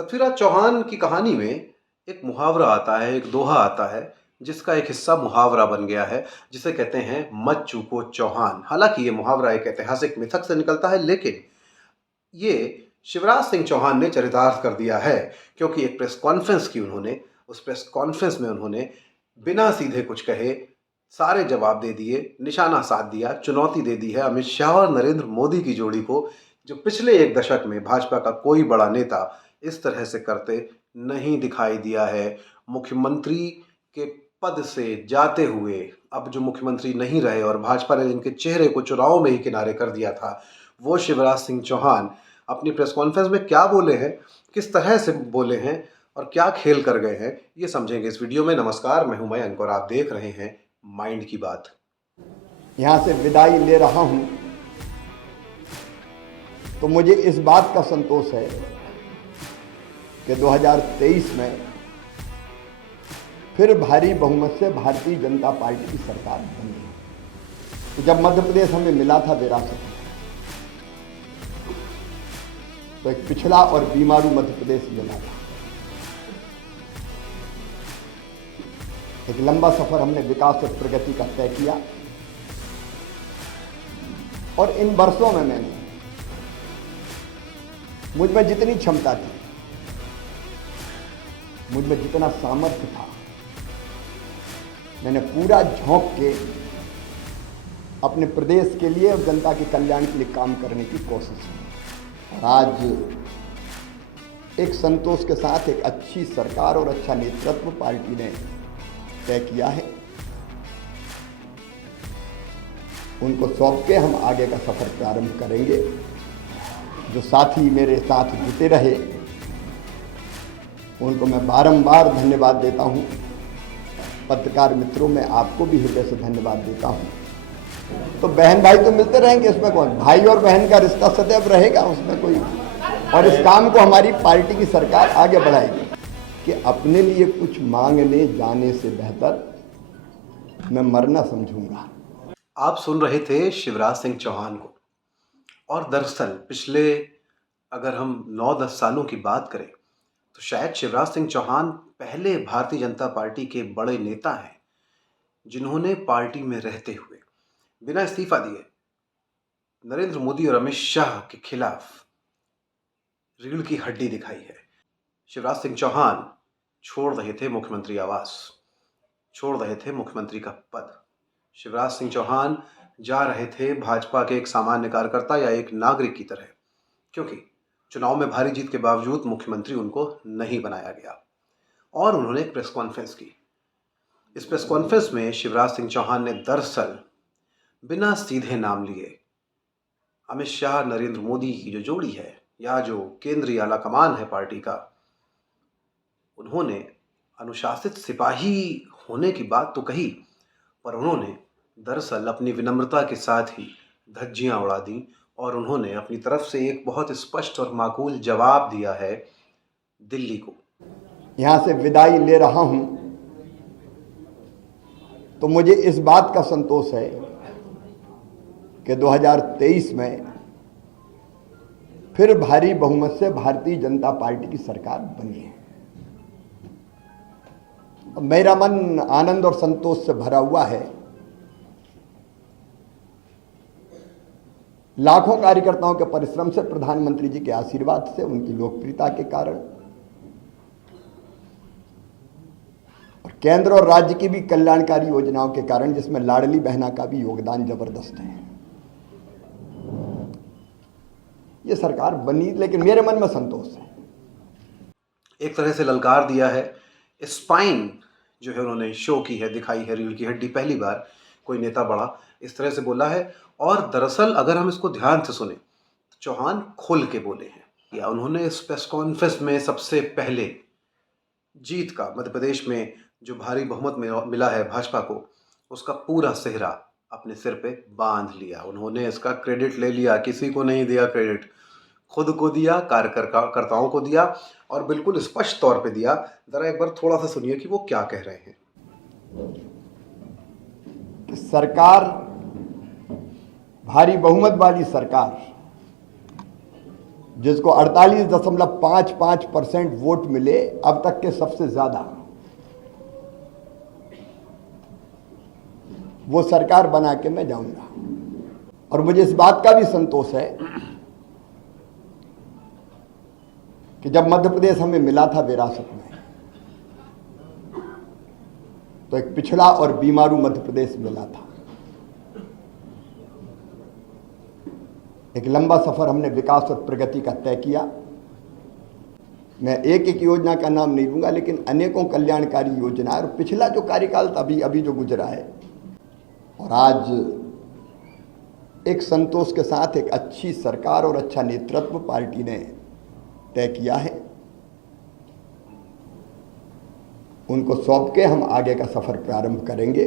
पृथ्वीराज चौहान की कहानी में एक मुहावरा आता है, एक दोहा आता है, जिसका एक हिस्सा मुहावरा बन गया है, जिसे कहते हैं मत चूको चौहान। हालांकि ये मुहावरा एक ऐतिहासिक मिथक से निकलता है, लेकिन ये शिवराज सिंह चौहान ने चरितार्थ कर दिया है, क्योंकि एक प्रेस कॉन्फ्रेंस की उन्होंने। उस प्रेस कॉन्फ्रेंस में उन्होंने बिना सीधे कुछ कहे सारे जवाब दे दिए, निशाना साध दिया, चुनौती दे दी है अमित शाह और नरेंद्र मोदी की जोड़ी को, जो पिछले एक दशक में भाजपा का कोई बड़ा नेता इस तरह से करते नहीं दिखाई दिया है। मुख्यमंत्री के पद से जाते हुए अब जो मुख्यमंत्री नहीं रहे और भाजपा ने जिनके चेहरे को चुनाव में ही किनारे कर दिया था, वो शिवराज सिंह चौहान अपनी प्रेस कॉन्फ्रेंस में क्या बोले हैं, किस तरह से बोले हैं और क्या खेल कर गए हैं, ये समझेंगे इस वीडियो में। नमस्कार, मैं हूं मयंक और आप देख रहे हैं माइंड की बात। यहाँ से विदाई ले रहा हूं तो मुझे इस बात का संतोष है कि 2023 में फिर भारी बहुमत से भारतीय जनता पार्टी की सरकार बनी। तो जब मध्य प्रदेश हमें मिला था विरासत, तो एक पिछड़ा और बीमारू मध्य प्रदेश मिला था। एक लंबा सफर हमने विकास और प्रगति का तय किया और इन वर्षों में मैंने मुझ में जितनी क्षमता थी, मुझ में जितना सामर्थ्य था, मैंने पूरा झोंक के अपने प्रदेश के लिए और जनता के कल्याण के लिए काम करने की कोशिश की। और आज एक संतोष के साथ एक अच्छी सरकार और अच्छा नेतृत्व पार्टी ने तय किया है। उनको सौंप के हम आगे का सफर प्रारंभ करेंगे। जो साथी मेरे साथ जुटे रहे उनको मैं बारंबार धन्यवाद देता हूं। पत्रकार मित्रों, मैं आपको भी हृदय से धन्यवाद देता हूं। तो बहन भाई तो मिलते रहेंगे, इसमें कौन, भाई और बहन का रिश्ता सदैव रहेगा, उसमें कोई। और इस काम को हमारी पार्टी की सरकार आगे बढ़ाएगी कि अपने लिए कुछ मांगने जाने से बेहतर मैं मरना समझूंगा। आप सुन रहे थे शिवराज सिंह चौहान को। और दरअसल पिछले अगर हम 9-10 सालों की बात करें तो शायद शिवराज सिंह चौहान पहले भारतीय जनता पार्टी के बड़े नेता हैं जिन्होंने पार्टी में रहते हुए बिना इस्तीफा दिए नरेंद्र मोदी और अमित शाह के खिलाफ रीढ़ की हड्डी दिखाई है। शिवराज सिंह चौहान छोड़ रहे थे मुख्यमंत्री आवास, छोड़ रहे थे मुख्यमंत्री का पद। शिवराज सिंह चौहान जा रहे थे भाजपा के एक सामान्य कार्यकर्ता या एक नागरिक की तरह, क्योंकि चुनाव में भारी जीत के बावजूद मुख्यमंत्री उनको नहीं बनाया गया। और उन्होंने एक प्रेस कॉन्फ्रेंस की। इस प्रेस कॉन्फ्रेंस में शिवराज सिंह चौहान ने दरअसल बिना सीधे नाम लिए अमित शाह नरेंद्र मोदी की जो जोड़ी है या जो केंद्रीय आला कमान है पार्टी का, उन्होंने अनुशासित सिपाही होने की बात तो कही, पर उन्होंने दरअसल अपनी विनम्रता के साथ ही धज्जियां उड़ा दी और उन्होंने अपनी तरफ से एक बहुत स्पष्ट और माकूल जवाब दिया है दिल्ली को। यहां से विदाई ले रहा हूं तो मुझे इस बात का संतोष है कि 2023 में फिर भारी बहुमत से भारतीय जनता पार्टी की सरकार बनी है। मेरा मन आनंद और संतोष से भरा हुआ है। लाखों कार्यकर्ताओं के परिश्रम से, प्रधानमंत्री जी के आशीर्वाद से, उनकी लोकप्रियता के कारण और केंद्र और राज्य की भी कल्याणकारी योजनाओं के कारण, जिसमें लाडली बहना का भी योगदान जबरदस्त है, ये सरकार बनी। लेकिन मेरे मन में संतोष है। एक तरह से ललकार दिया है, स्पाइन जो है उन्होंने शो की है, दिखाई है रीढ़ की हड्डी। पहली बार कोई नेता बड़ा इस तरह से बोला है। और दरअसल अगर हम इसको ध्यान से सुने तो चौहान खुल के बोले हैं या उन्होंने इस प्रेस कॉन्फ्रेंस में सबसे पहले जीत का, मध्य प्रदेश में जो भारी बहुमत में मिला है भाजपा को, उसका पूरा सेहरा अपने सिर पे बांध लिया। उन्होंने इसका क्रेडिट ले लिया, किसी को नहीं दिया क्रेडिट, खुद को दिया, कार्यकर्ताओं को दिया और बिल्कुल स्पष्ट तौर पे दिया। जरा एक बार थोड़ा सा सुनिए कि वो क्या कह रहे हैं। सरकार, भारी बहुमत वाली सरकार जिसको 48.55% वोट मिले अब तक के सबसे ज्यादा, वो सरकार बना के मैं जाऊंगा। और मुझे इस बात का भी संतोष है कि जब मध्य प्रदेश हमें मिला था विरासत में, तो एक पिछड़ा और बीमारू मध्य प्रदेश मिला था। एक लंबा सफर हमने विकास और प्रगति का तय किया। मैं एक एक योजना का नाम नहीं लूंगा, लेकिन अनेकों कल्याणकारी योजना और पिछला जो कार्यकाल था अभी जो गुजरा है, और आज एक संतोष के साथ एक अच्छी सरकार और अच्छा नेतृत्व पार्टी ने तय किया है। उनको सौंप के हम आगे का सफर प्रारंभ करेंगे।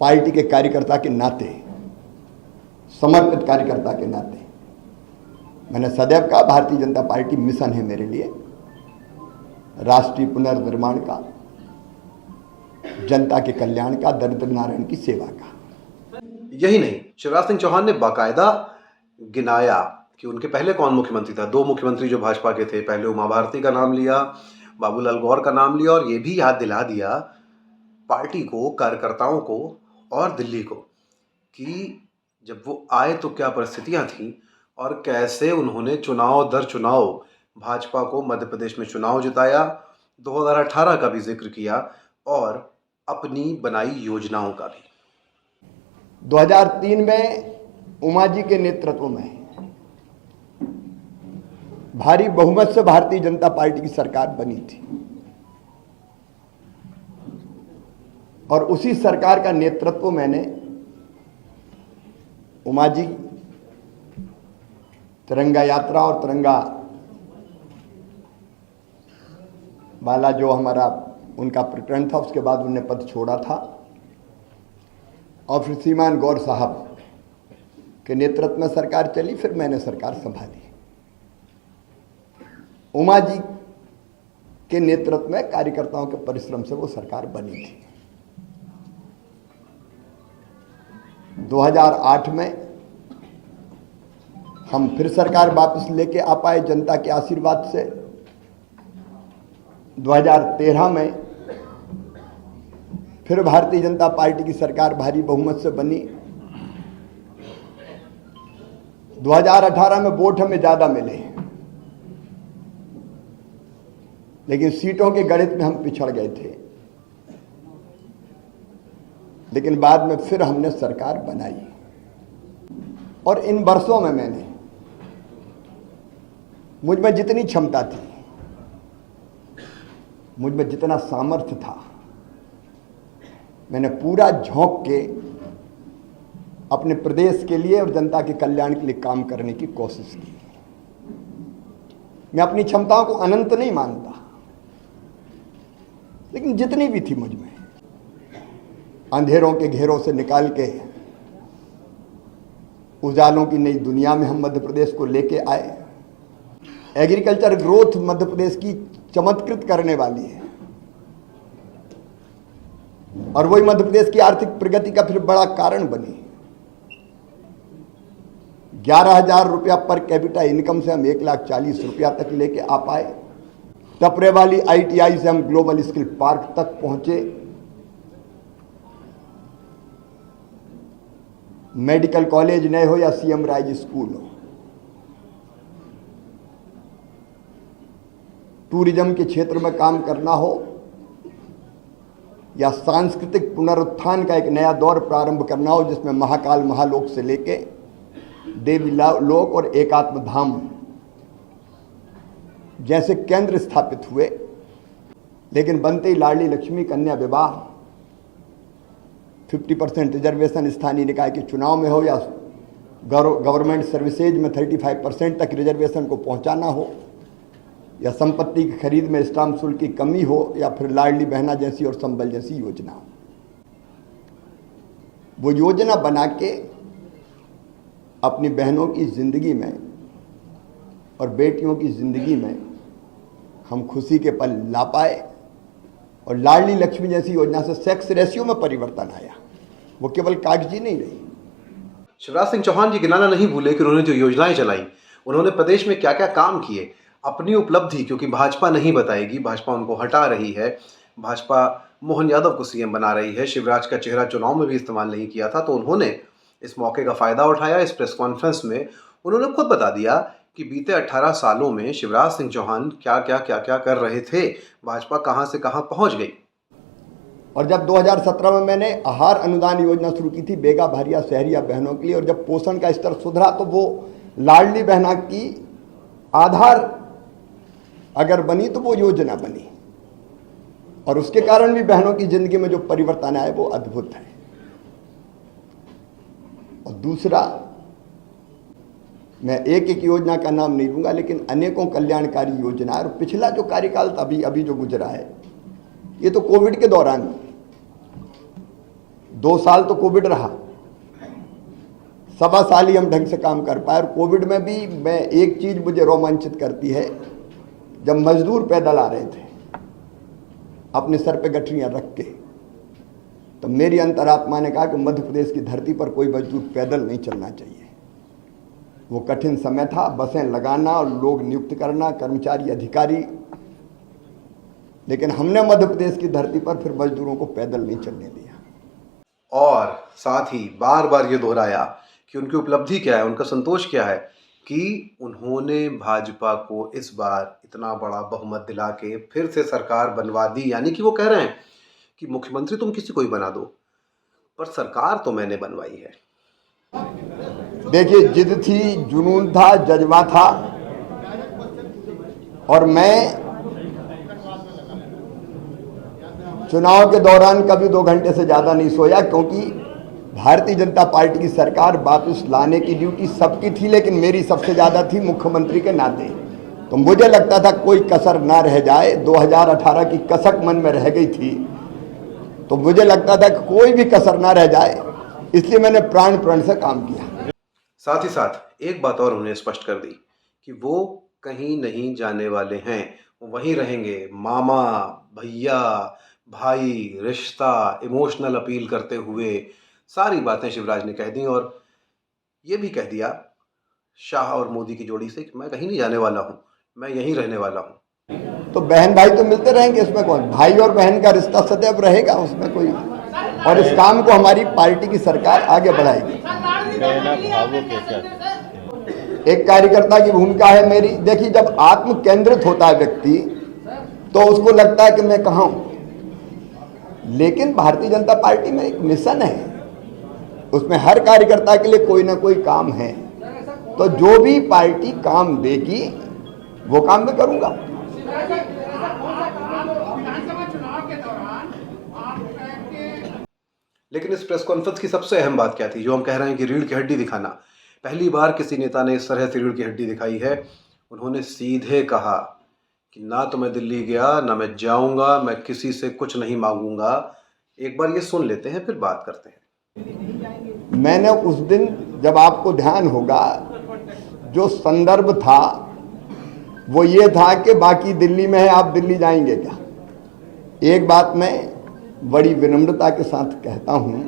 पार्टी के कार्यकर्ता के नाते, समर्पित कार्यकर्ता के नाते, मैंने सदैव कहा भारतीय जनता पार्टी मिशन है मेरे लिए, राष्ट्रीय पुनर्निर्माण का, जनता के कल्याण का, दरिद्र नारायण की सेवा का। यही नहीं, शिवराज सिंह चौहान ने बाकायदा गिनाया कि उनके पहले कौन मुख्यमंत्री था। 2 मुख्यमंत्री जो भाजपा के थे, पहले उमा भारती का नाम लिया, बाबूलाल गौर का नाम लिया, और ये भी याद दिला दिया पार्टी को, कार्यकर्ताओं को और दिल्ली को कि जब वो आए तो क्या परिस्थितियां थीं और कैसे उन्होंने चुनाव दर चुनाव भाजपा को मध्य प्रदेश में चुनाव जिताया। 2018 का भी जिक्र किया और अपनी बनाई योजनाओं का भी। 2003 में उमा जी के नेतृत्व में भारी बहुमत से भारतीय जनता पार्टी की सरकार बनी थी, और उसी सरकार का नेतृत्व मैंने उमा जी तिरंगा यात्रा और तिरंगा वाला जो हमारा उनका प्रकरण था, उसके बाद उन्होंने पद छोड़ा था, और फिर श्रीमान गौर साहब के नेतृत्व में सरकार चली, फिर मैंने सरकार संभाली। उमा जी के नेतृत्व में कार्यकर्ताओं के परिश्रम से वो सरकार बनी थी। 2008 में हम फिर सरकार वापस लेके आ पाए जनता के आशीर्वाद से। 2013 में फिर भारतीय जनता पार्टी की सरकार भारी बहुमत से बनी। 2018 में वोट हमें ज्यादा मिले, लेकिन सीटों के गणित में हम पिछड़ गए थे। लेकिन बाद में फिर हमने सरकार बनाई, और इन वर्षों में मैंने, मुझ में जितनी क्षमता थी, मुझ में जितना सामर्थ्य था, मैंने पूरा झोंक के अपने प्रदेश के लिए और जनता के कल्याण के लिए काम करने की कोशिश की। मैं अपनी क्षमताओं को अनंत नहीं मानता, लेकिन जितनी भी थी मुझ में, अंधेरों के घेरों से निकाल के उजालों की नई दुनिया में हम मध्य प्रदेश को लेके आए। एग्रीकल्चर ग्रोथ मध्य प्रदेश की चमत्कृत करने वाली है, और वही मध्य प्रदेश की आर्थिक प्रगति का फिर बड़ा कारण बनी। 11,000 रुपया पर कैपिटा इनकम से हम 1,40,000 रुपया तक लेके आ पाए। टपरे वाली ITI से हम ग्लोबल स्किल पार्क तक पहुंचे। मेडिकल कॉलेज नए हो या CM राइज स्कूल हो, टूरिज्म के क्षेत्र में काम करना हो, या सांस्कृतिक पुनरुत्थान का एक नया दौर प्रारंभ करना हो, जिसमें महाकाल महालोक से लेके देवी लोक और एकात्म धाम जैसे केंद्र स्थापित हुए। लेकिन बनते ही लाडली लक्ष्मी कन्या विवाह, 50% रिजर्वेशन स्थानीय निकाय के चुनाव में हो, या गवर्नमेंट सर्विसेज में 35% तक रिजर्वेशन को पहुंचाना हो, या संपत्ति की खरीद में स्टाम्प शुल्क की कमी हो, या फिर लाडली बहना जैसी और संबल जैसी योजना हो। वो योजना बना के अपनी बहनों की जिंदगी में और बेटियों की जिंदगी में हम खुशी के पल ला पाए, और लाडली लक्ष्मी जैसी योजना से सेक्स रेशियो में परिवर्तन आया। वो केवल कागजी नहीं रही। शिवराज सिंह चौहान जी गिनाना नहीं भूले कि उन्होंने जो योजनाएं चलाई, उन्होंने प्रदेश में क्या क्या काम किए, अपनी उपलब्धि, क्योंकि भाजपा नहीं बताएगी, भाजपा उनको हटा रही है, भाजपा मोहन यादव को सीएम बना रही है, शिवराज का चेहरा चुनाव में भी इस्तेमाल नहीं किया था, तो उन्होंने इस मौके का फ़ायदा उठाया। इस प्रेस कॉन्फ्रेंस में उन्होंने खुद बता दिया कि बीते 18 सालों में शिवराज सिंह चौहान क्या क्या कर रहे थे, भाजपा कहाँ से कहाँ पहुँच गई। और जब 2017 में मैंने आहार अनुदान योजना शुरू की थी बेगा भारिया शहरिया बहनों के लिए, और जब पोषण का स्तर सुधरा तो वो लाडली बहना की आधार अगर बनी तो वो योजना बनी, और उसके कारण भी बहनों की जिंदगी में जो परिवर्तन आए वो अद्भुत है। और दूसरा, मैं एक एक योजना का नाम नहीं लूंगा, लेकिन अनेकों कल्याणकारी योजना, और पिछला जो कार्यकाल अभी अभी जो गुजरा है, ये तो कोविड के दौरान 2 साल तो कोविड रहा, 1.25 साल ही हम ढंग से काम कर पाए। और कोविड में भी मैं एक चीज मुझे रोमांचित करती है, जब मजदूर पैदल आ रहे थे अपने सर पे गठरियां रख के, तो मेरी अंतरात्मा ने कहा कि मध्य प्रदेश की धरती पर कोई मजदूर पैदल नहीं चलना चाहिए। वो कठिन समय था, बसें लगाना और लोग नियुक्त करना, कर्मचारी अधिकारी, लेकिन हमने मध्य प्रदेश की धरती पर फिर मजदूरों को पैदल नहीं चलने दिया। और साथ ही बार बार ये दोहराया कि उनकी उपलब्धि क्या है, उनका संतोष क्या है, कि उन्होंने भाजपा को इस बार इतना बड़ा बहुमत दिला के फिर से सरकार बनवा दी। यानी कि वो कह रहे हैं कि मुख्यमंत्री तुम किसी को ही बना दो, पर सरकार तो मैंने बनवाई है। देखिए, जिद थी, जुनून था, जज्बा था, और मैं चुनाव के दौरान कभी 2 घंटे से ज़्यादा नहीं सोया, क्योंकि भारतीय जनता पार्टी की सरकार वापस लाने की ड्यूटी सबकी थी, लेकिन मेरी सबसे ज़्यादा थी मुख्यमंत्री के नाते। तो मुझे लगता था कोई कसर ना रह जाए। 2018 की कसक मन में रह गई थी, तो मुझे लगता था कि कोई भी कसर ना रह जाए, इसलिए मैंने प्राण से काम किया। साथ ही साथ एक बात और उन्हें स्पष्ट कर दी कि वो कहीं नहीं जाने वाले हैं, वो वहीं रहेंगे। मामा, भैया, भाई, रिश्ता, इमोशनल अपील करते हुए सारी बातें शिवराज ने कह दी, और ये भी कह दिया शाह और मोदी की जोड़ी से कि मैं कहीं नहीं जाने वाला हूँ, मैं यहीं रहने वाला हूँ। तो बहन भाई तो मिलते रहेंगे, इसमें कौन, भाई और बहन का रिश्ता सदैव रहेगा, उसमें कोई। और इस काम को हमारी पार्टी की सरकार आगे बढ़ाएगी। एक कार्यकर्ता की भूमिका है मेरी। देखिए, जब आत्म केंद्रित होता है व्यक्ति तो उसको लगता है कि मैं कहाँ हूं, लेकिन भारतीय जनता पार्टी में एक मिशन है, उसमें हर कार्यकर्ता के लिए कोई ना कोई काम है, तो जो भी पार्टी काम देगी वो काम मैं करूंगा। लेकिन इस प्रेस कॉन्फ्रेंस की सबसे अहम बात क्या थी, जो हम कह रहे हैं कि रीढ़ की हड्डी दिखाना। पहली बार किसी नेता ने इस तरह से रीढ़ की हड्डी दिखाई है। उन्होंने सीधे कहा कि ना तो मैं दिल्ली गया, ना मैं जाऊंगा, मैं किसी से कुछ नहीं मांगूंगा। एक बार ये सुन लेते हैं, फिर बात करते हैं। मैंने उस दिन, जब आपको ध्यान होगा, जो संदर्भ था वो ये था कि बाकी दिल्ली में है, आप दिल्ली जाएंगे क्या। एक बात मैं बड़ी विनम्रता के साथ कहता हूं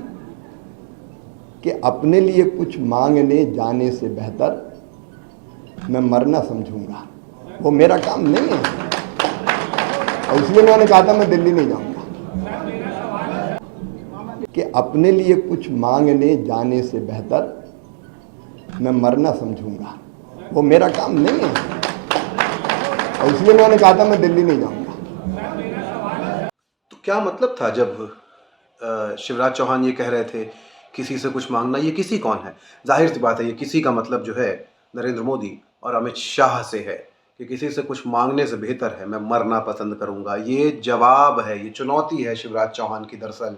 कि अपने लिए कुछ मांगने जाने से बेहतर मैं मरना समझूंगा, वो मेरा काम नहीं है, और इसलिए मैंने कहा था मैं दिल्ली नहीं जाऊंगा। कि अपने लिए कुछ मांगने जाने से बेहतर मैं मरना समझूंगा, वो मेरा काम नहीं है, और इसलिए मैंने कहा था मैं दिल्ली नहीं जाऊंगा। तो क्या मतलब था जब शिवराज चौहान ये कह रहे थे किसी से कुछ मांगना? ये किसी कौन है? जाहिर सी बात है, ये किसी का मतलब जो है नरेंद्र मोदी और अमित शाह से है कि किसी से कुछ मांगने से बेहतर है मैं मरना पसंद करूंगा। ये जवाब है, ये चुनौती है शिवराज चौहान की दरअसल,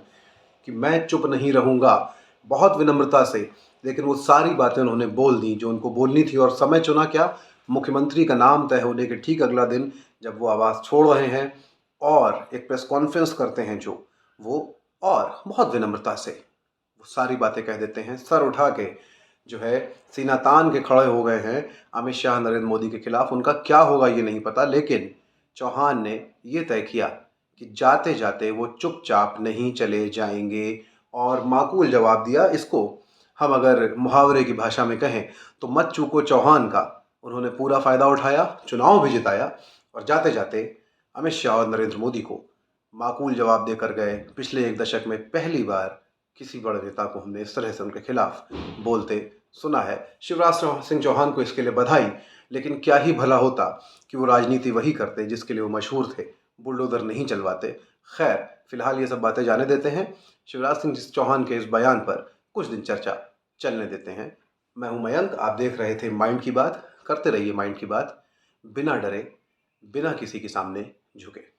कि मैं चुप नहीं रहूंगा। बहुत विनम्रता से, लेकिन वो सारी बातें उन्होंने बोल दी जो उनको बोलनी थी। और समय चुना क्या, मुख्यमंत्री का नाम तय होने के ठीक अगला दिन, जब वो आवाज़ छोड़ रहे हैं और एक प्रेस कॉन्फ्रेंस करते हैं जो वो, और बहुत विनम्रता से वो सारी बातें कह देते हैं। सर उठा के जो है सीना तान के खड़े हो गए हैं अमित शाह नरेंद्र मोदी के खिलाफ। उनका क्या होगा ये नहीं पता, लेकिन चौहान ने ये तय किया कि जाते जाते वो चुपचाप नहीं चले जाएंगे, और माकूल जवाब दिया। इसको हम अगर मुहावरे की भाषा में कहें तो मत चूको चौहान का उन्होंने पूरा फायदा उठाया, चुनाव भी जिताया और जाते जाते अमित शाह और नरेंद्र मोदी को माकूल जवाब देकर गए। पिछले एक दशक में पहली बार किसी बड़े नेता को हमने इस तरह से उनके खिलाफ बोलते सुना है। शिवराज सिंह चौहान को इसके लिए बधाई, लेकिन क्या ही भला होता कि वो राजनीति वही करते जिसके लिए वो मशहूर थे, बुलडोजर नहीं चलवाते। खैर, फिलहाल ये सब बातें जाने देते हैं। शिवराज सिंह चौहान के इस बयान पर कुछ दिन चर्चा चलने देते हैं। मैं हूं मयंक, आप देख रहे थे माइंड की बात। करते रहिए माइंड की बात, बिना डरे, बिना किसी के सामने झुके।